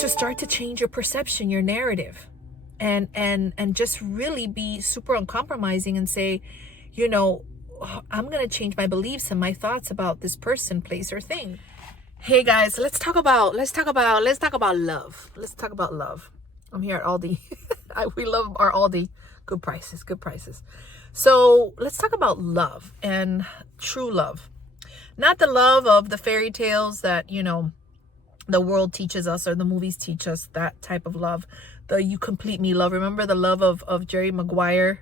to start to change your perception, your narrative, and just really be super uncompromising and say, you know, I'm going to change my beliefs and my thoughts about this person, place, or thing. Hey guys, let's talk about love. Let's talk about love. I'm here at Aldi. We love our Aldi. Good prices. So let's talk about love and true love. Not the love of the fairy tales that, you know, the world teaches us or the movies teach us, that type of love. The you complete me love. Remember the love of Jerry Maguire?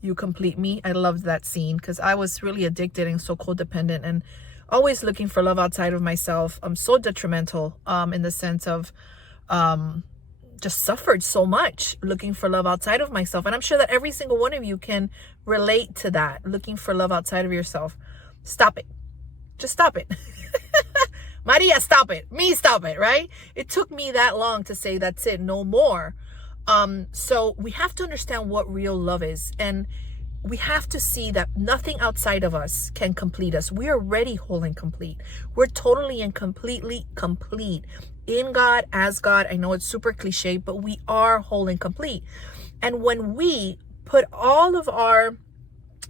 You complete me. I loved that scene because I was really addicted and so codependent and always looking for love outside of myself. I'm so detrimental in the sense of just suffered so much looking for love outside of myself. And I'm sure that every single one of you can relate to that, looking for love outside of yourself. Stop it. Just stop it. Maria, stop it. Me, stop it, right? It took me that long to say that's it, no more. So we have to understand what real love is. And we have to see that nothing outside of us can complete us. We are already whole and complete. We're totally and completely complete in God, as God. I know it's super cliche, but we are whole and complete. And when we put all of our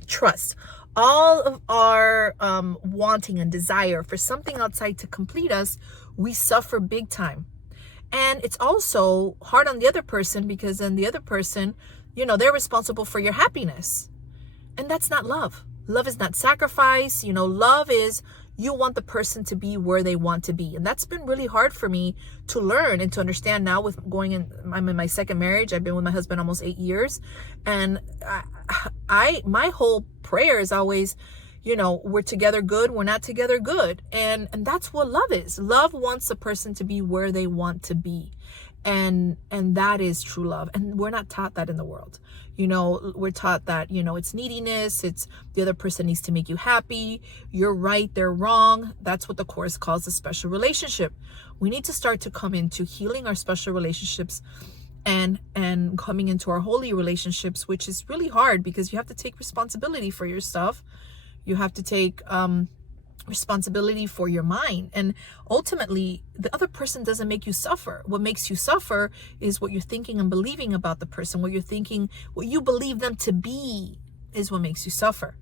trust, all of our wanting and desire for something outside to complete us, we suffer big time. And it's also hard on the other person because then the other person, you know, they're responsible for your happiness. And that's not love. Love is not sacrifice. You know, love is you want the person to be where they want to be. And that's been really hard for me to learn and to understand now with I'm in my second marriage. I've been with my husband almost 8 years. And my whole prayer is always, you know, we're together good, we're not together good. And that's what love is. Love wants a person to be where they want to be. And that is true love. And we're not taught that in the world. You know, we're taught that, you know, it's neediness. It's the other person needs to make you happy. You're right, they're wrong. That's what the Course calls a special relationship. We need to start to come into healing our special relationships and coming into our holy relationships, which is really hard because you have to take responsibility for your stuff. You have to take responsibility for your mind. And ultimately, the other person doesn't make you suffer. What makes you suffer is what you're thinking and believing about the person. What you're thinking, what you believe them to be is what makes you suffer.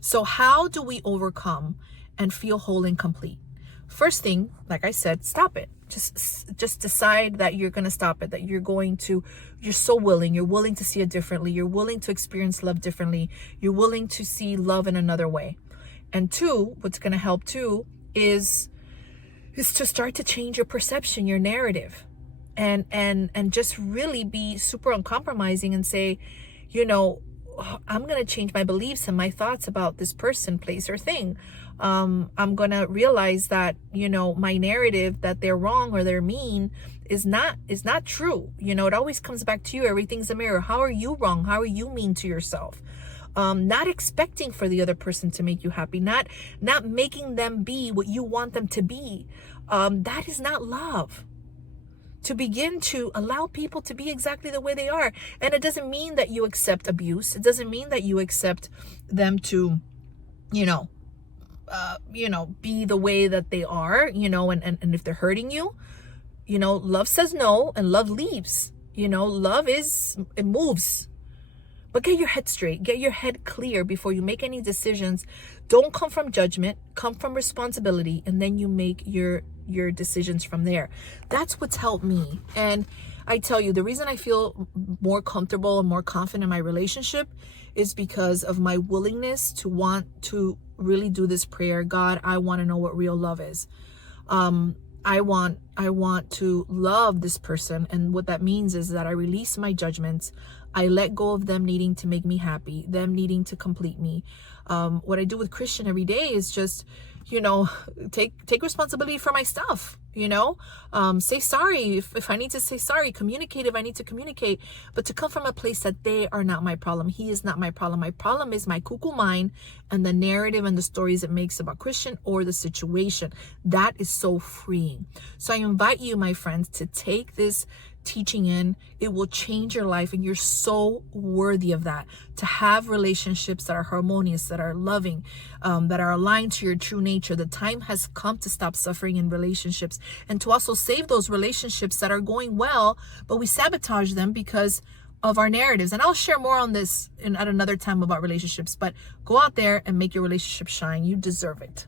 So how do we overcome and feel whole and complete? First thing, like I said, stop it. Just decide that you're going to stop it, that you're so willing. You're willing to see it differently. You're willing to experience love differently. You're willing to see love in another way. And two, what's going to help too is to start to change your perception, your narrative, and just really be super uncompromising and say, you know, I'm going to change my beliefs and my thoughts about this person, place, or thing. I'm going to realize that, you know, my narrative that they're wrong or they're mean is not true. You know, it always comes back to you. Everything's a mirror. How are you wrong? How are you mean to yourself? Not expecting for the other person to make you happy, not making them be what you want them to be. That is not love. To begin to allow people to be exactly the way they are. And it doesn't mean that you accept abuse. It doesn't mean that you accept them to, be the way that they are, and if they're hurting you, love says no and love leaves. Love it moves. But get your head straight, get your head clear before you make any decisions. Don't come from judgment, come from responsibility, and then you make your decisions from there. That's what's helped me. And I tell you, the reason I feel more comfortable and more confident in my relationship is because of my willingness to want to really do this prayer. God, I want to know what real love is. I want to love this person. And what that means is that I release my judgments. I let go of them needing to make me happy, them needing to complete me. What I do with Christian every day is just, take responsibility for my stuff, say sorry if I need to say sorry, communicate if I need to communicate, but to come from a place that they are not my problem. He is not my problem. My problem is my cuckoo mind and the narrative and the stories it makes about Christian or the situation. That is so freeing. So I invite you, my friends, to take this teaching in. It will change your life, and you're so worthy of that. To have relationships that are harmonious, that are loving, that are aligned to your true nature. The time has come to stop suffering in relationships, and to also save those relationships that are going well, but we sabotage them because of our narratives. And I'll share more on this at another time about relationships, but go out there and make your relationship shine. You deserve it.